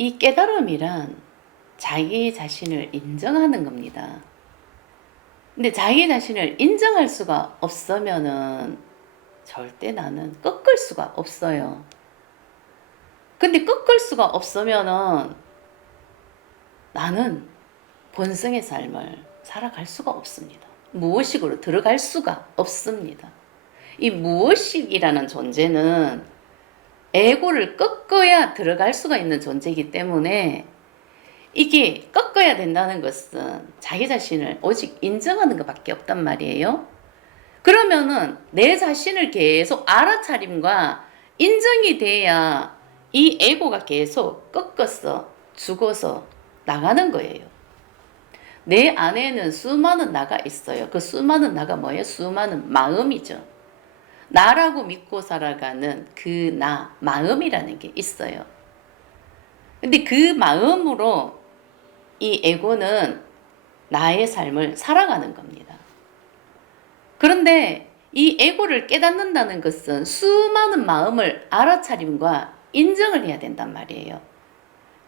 이 깨달음이란 자기 자신을 인정하는 겁니다. 근데 자기 자신을 인정할 수가 없으면은 절대 나는 꺾을 수가 없어요. 근데 꺾을 수가 없으면은 나는 본성의 삶을 살아갈 수가 없습니다. 무의식으로 들어갈 수가 없습니다. 이 무의식이라는 존재는 에고를 꺾어야 들어갈 수가 있는 존재이기 때문에 이게 꺾어야 된다는 것은 자기 자신을 오직 인정하는 것밖에 없단 말이에요. 그러면은 내 자신을 계속 알아차림과 인정이 돼야 이 에고가 계속 꺾어서 죽어서 나가는 거예요. 내 안에는 수많은 나가 있어요. 그 수많은 나가 뭐예요? 수많은 마음이죠. 나라고 믿고 살아가는 그 나, 마음이라는 게 있어요. 근데 그 마음으로 이 에고는 나의 삶을 살아가는 겁니다. 그런데 이 에고를 깨닫는다는 것은 수많은 마음을 알아차림과 인정을 해야 된단 말이에요.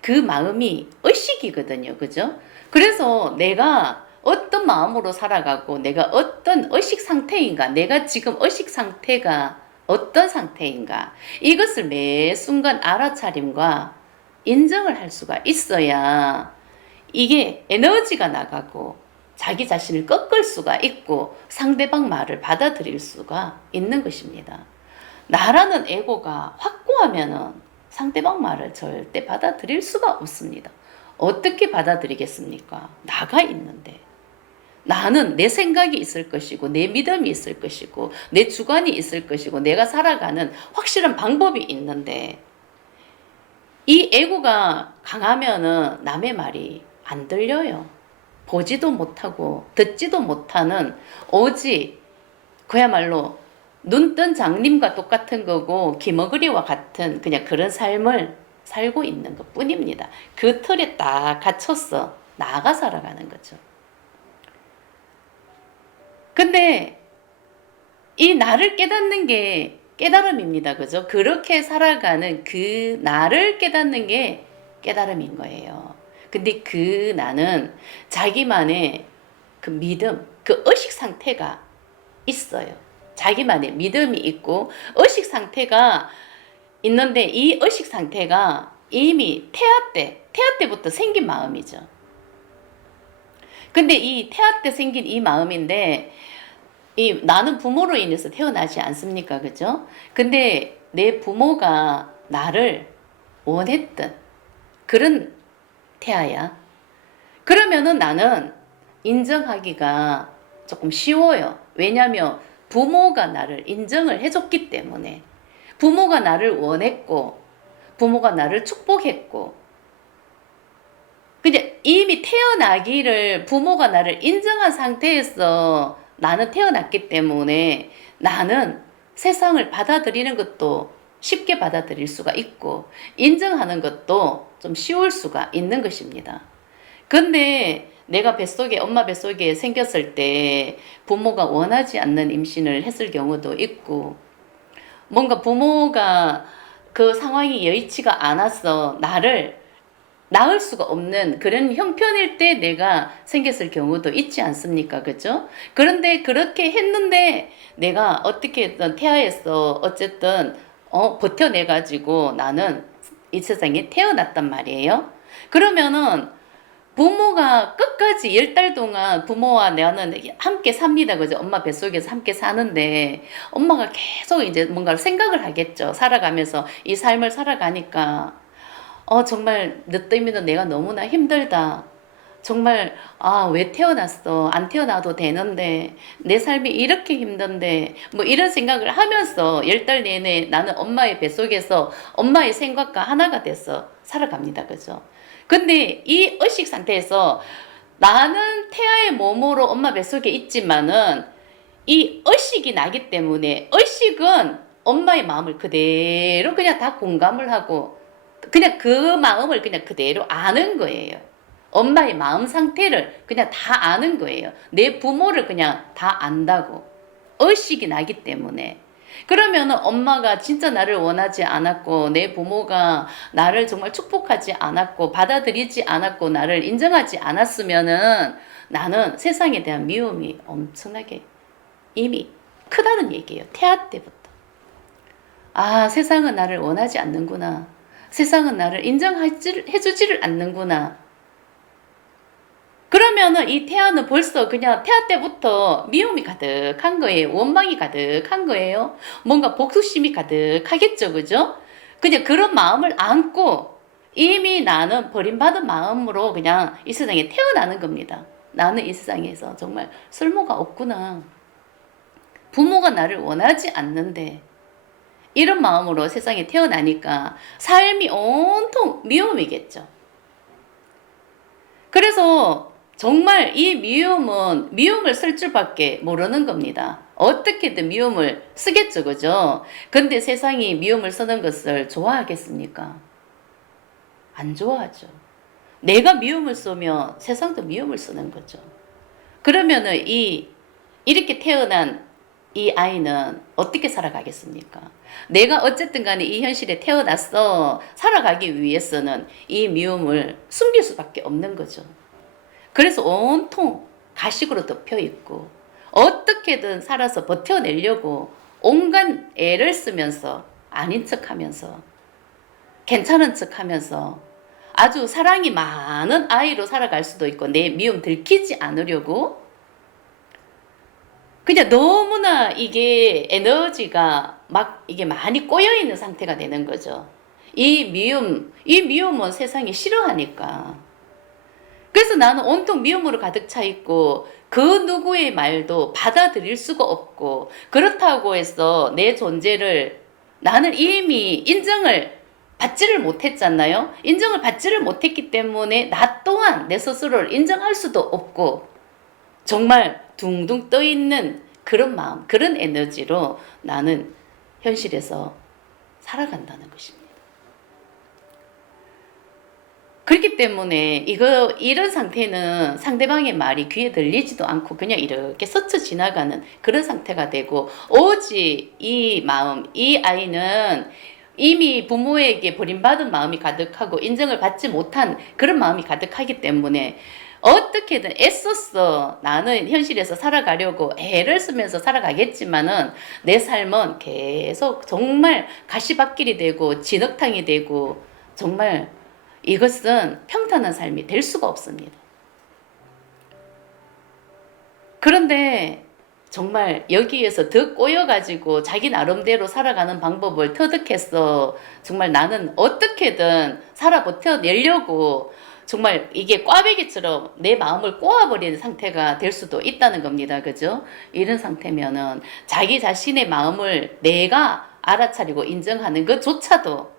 그 마음이 의식이거든요. 그죠? 그래서 내가 어떤 마음으로 살아가고 내가 어떤 의식 상태인가, 내가 지금 의식 상태가 어떤 상태인가, 이것을 매 순간 알아차림과 인정을 할 수가 있어야 이게 에너지가 나가고 자기 자신을 꺾을 수가 있고 상대방 말을 받아들일 수가 있는 것입니다. 나라는 에고가 확고하면은 상대방 말을 절대 받아들일 수가 없습니다. 어떻게 받아들이겠습니까? 나가 있는데. 나는 내 생각이 있을 것이고 내 믿음이 있을 것이고 내 주관이 있을 것이고 내가 살아가는 확실한 방법이 있는데 이 에고가 강하면은 남의 말이 안 들려요. 보지도 못하고 듣지도 못하는 오직 그야말로 눈뜬 장님과 똑같은 거고 기머거리와 같은 그냥 그런 삶을 살고 있는 것 뿐입니다. 그 틀에 딱 갇혀서 나아가 살아가는 거죠. 근데 이 나를 깨닫는 게 깨달음입니다. 그죠? 그렇게 살아가는 그 나를 깨닫는 게 깨달음인 거예요. 근데 그 나는 자기만의 그 믿음, 그 의식 상태가 있어요. 자기만의 믿음이 있고 의식 상태가 있는데 이 의식 상태가 이미 태아 때부터 생긴 마음이죠. 근데 이 태아 때 생긴 이 마음인데 나는 부모로 인해서 태어나지 않습니까? 그죠? 근데 내 부모가 나를 원했던 그런 태아야. 그러면은 나는 인정하기가 조금 쉬워요. 왜냐하면 부모가 나를 인정을 해줬기 때문에 부모가 나를 원했고 부모가 나를 축복했고 근데 이미 태어나기를 부모가 나를 인정한 상태에서 나는 태어났기 때문에 나는 세상을 받아들이는 것도 쉽게 받아들일 수가 있고 인정하는 것도 좀 쉬울 수가 있는 것입니다. 근데 내가 뱃속에 엄마 뱃속에 생겼을 때 부모가 원하지 않는 임신을 했을 경우도 있고 뭔가 부모가 그 상황이 여의치가 않아서 나를 낳을 수가 없는 그런 형편일 때 내가 생겼을 경우도 있지 않습니까? 그죠? 그런데 그렇게 했는데 내가 어떻게든 태아에서 어쨌든 버텨내가지고 나는 이 세상에 태어났단 말이에요. 그러면은 부모가 끝까지 10달 동안 부모와 나는 함께 삽니다. 그죠? 엄마 뱃속에서 함께 사는데 엄마가 계속 이제 뭔가 생각을 하겠죠. 살아가면서 이 삶을 살아가니까 정말 너 때문에 내가 너무나 힘들다. 정말 왜 태어났어? 안 태어나도 되는데 내 삶이 이렇게 힘든데 뭐 이런 생각을 하면서 10달 내내 나는 엄마의 뱃속에서 엄마의 생각과 하나가 돼서 살아갑니다. 그죠? 근데 이 의식 상태에서 나는 태아의 몸으로 엄마 뱃속에 있지만은 이 의식이 나기 때문에 의식은 엄마의 마음을 그대로 그냥 다 공감을 하고 그냥 그 마음을 그냥 그대로 아는 거예요. 엄마의 마음 상태를 그냥 다 아는 거예요. 내 부모를 그냥 다 안다고. 의식이 나기 때문에. 그러면은 엄마가 진짜 나를 원하지 않았고 내 부모가 나를 정말 축복하지 않았고 받아들이지 않았고 나를 인정하지 않았으면은 나는 세상에 대한 미움이 엄청나게 이미 크다는 얘기예요. 태아 때부터. 아, 세상은 나를 원하지 않는구나. 세상은 나를 인정해주지를 않는구나. 그러면은 이 태아는 벌써 그냥 태아 때부터 미움이 가득한 거예요. 원망이 가득한 거예요. 뭔가 복수심이 가득하겠죠. 그죠? 그냥 그런 마음을 안고 이미 나는 버림받은 마음으로 그냥 이 세상에 태어나는 겁니다. 나는 이 세상에서 정말 쓸모가 없구나. 부모가 나를 원하지 않는데 이런 마음으로 세상에 태어나니까 삶이 온통 미움이겠죠. 그래서 정말 이 미움은 미움을 쓸 줄밖에 모르는 겁니다. 어떻게든 미움을 쓰겠죠. 그죠? 근데 세상이 미움을 쓰는 것을 좋아하겠습니까? 안 좋아하죠. 내가 미움을 쏘면 세상도 미움을 쓰는 거죠. 그러면은 이렇게 태어난 이 아이는 어떻게 살아가겠습니까? 내가 어쨌든 간에 이 현실에 태어났어. 살아가기 위해서는 이 미움을 숨길 수밖에 없는 거죠. 그래서 온통 가식으로 덮여 있고 어떻게든 살아서 버텨내려고 온갖 애를 쓰면서 아닌 척하면서 괜찮은 척하면서 아주 사랑이 많은 아이로 살아갈 수도 있고 내 미움 들키지 않으려고 그냥 너무나 이게 에너지가 막 이게 많이 꼬여 있는 상태가 되는 거죠. 이 미움은 세상이 싫어하니까. 그래서 나는 온통 미움으로 가득 차 있고 그 누구의 말도 받아들일 수가 없고 그렇다고 해서 내 존재를 나는 이미 인정을 받지를 못했잖아요. 인정을 받지를 못했기 때문에 나 또한 내 스스로를 인정할 수도 없고 정말 둥둥 떠 있는 그런 마음, 그런 에너지로 나는 현실에서 살아간다는 것입니다. 그렇기 때문에 이런 상태는 상대방의 말이 귀에 들리지도 않고 그냥 이렇게 스쳐 지나가는 그런 상태가 되고 오직 이 마음, 이 아이는 이미 부모에게 버림받은 마음이 가득하고 인정을 받지 못한 그런 마음이 가득하기 때문에 어떻게든 애써서 나는 현실에서 살아가려고 애를 쓰면서 살아가겠지만은 내 삶은 계속 정말 가시밭길이 되고 진흙탕이 되고 정말 이것은 평탄한 삶이 될 수가 없습니다. 그런데 정말 여기에서 더 꼬여가지고 자기 나름대로 살아가는 방법을 터득해서 정말 나는 어떻게든 살아 버텨내려고 정말 이게 꽈배기처럼 내 마음을 꼬아버리는 상태가 될 수도 있다는 겁니다. 그죠? 이런 상태면은 자기 자신의 마음을 내가 알아차리고 인정하는 것조차도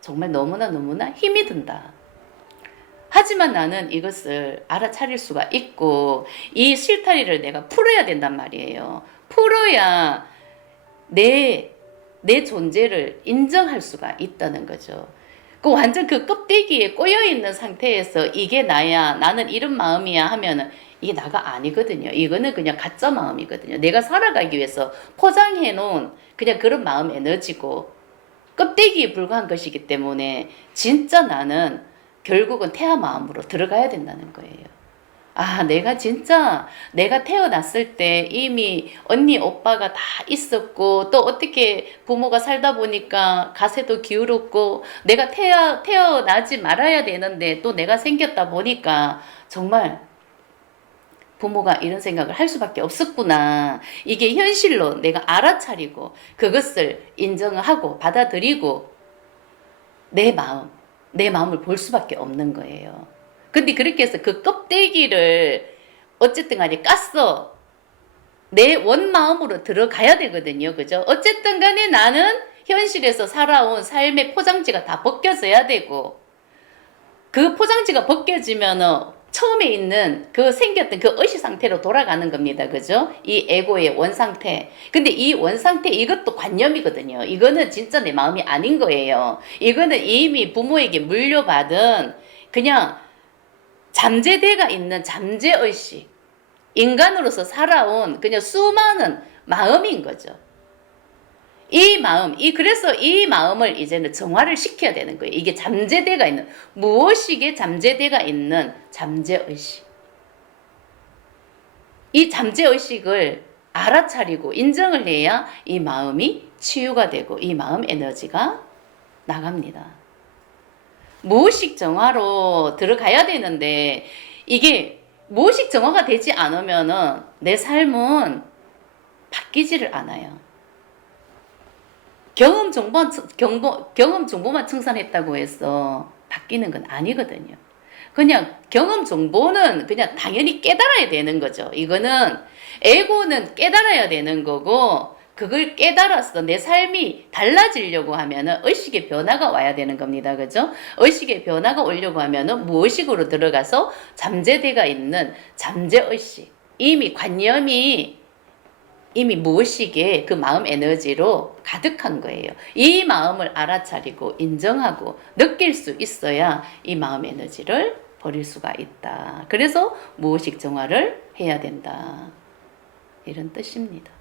정말 너무나 힘이 든다. 하지만 나는 이것을 알아차릴 수가 있고 이 실타리를 내가 풀어야 된단 말이에요. 풀어야 내 존재를 인정할 수가 있다는 거죠. 그 완전 그 껍데기에 꼬여있는 상태에서 이게 나야, 나는 이런 마음이야 하면은 이게 나가 아니거든요. 이거는 그냥 가짜 마음이거든요. 내가 살아가기 위해서 포장해 놓은 그냥 그런 마음 에너지고 껍데기에 불과한 것이기 때문에 진짜 나는 결국은 태아 마음으로 들어가야 된다는 거예요. 아, 내가 태어났을 때 이미 언니, 오빠가 다 있었고, 또 어떻게 부모가 살다 보니까 가세도 기울었고, 내가 태어나지 말아야 되는데, 또 내가 생겼다 보니까, 정말 부모가 이런 생각을 할 수밖에 없었구나. 이게 현실로 내가 알아차리고, 그것을 인정하고, 받아들이고, 내 마음을 볼 수밖에 없는 거예요. 근데 그렇게 해서 그 껍데기를 어쨌든 간에 깠어. 내 원마음으로 들어가야 되거든요. 그죠? 어쨌든 간에 나는 현실에서 살아온 삶의 포장지가 다 벗겨져야 되고 그 포장지가 벗겨지면은 처음에 있는 그 생겼던 그 의식 상태로 돌아가는 겁니다. 그죠? 이 에고의 원상태. 근데 이 원상태 이것도 관념이거든요. 이거는 진짜 내 마음이 아닌 거예요. 이거는 이미 부모에게 물려받은 그냥 잠재대가 있는 잠재의식. 인간으로서 살아온 그냥 수많은 마음인 거죠. 이 마음, 그래서 이 마음을 이제는 정화를 시켜야 되는 거예요. 이게 잠재대가 있는, 무엇이게 잠재대가 있는 잠재의식. 이 잠재의식을 알아차리고 인정을 해야 이 마음이 치유가 되고 이 마음 에너지가 나갑니다. 무의식 정화로 들어가야 되는데 이게 무의식 정화가 되지 않으면은 내 삶은 바뀌지를 않아요. 경험 정보만 청산했다고 해서 바뀌는 건 아니거든요. 그냥 경험 정보는 그냥 당연히 깨달아야 되는 거죠. 이거는 에고는 깨달아야 되는 거고, 그걸 깨달아서 내 삶이 달라지려고 하면은 의식의 변화가 와야 되는 겁니다. 그죠? 의식의 변화가 오려고 하면은 무의식으로 들어가서 잠재대가 있는 잠재의식. 이미 관념이 이미 무의식에 그 마음 에너지로 가득한 거예요. 이 마음을 알아차리고 인정하고 느낄 수 있어야 이 마음 에너지를 버릴 수가 있다. 그래서 무의식 정화를 해야 된다. 이런 뜻입니다.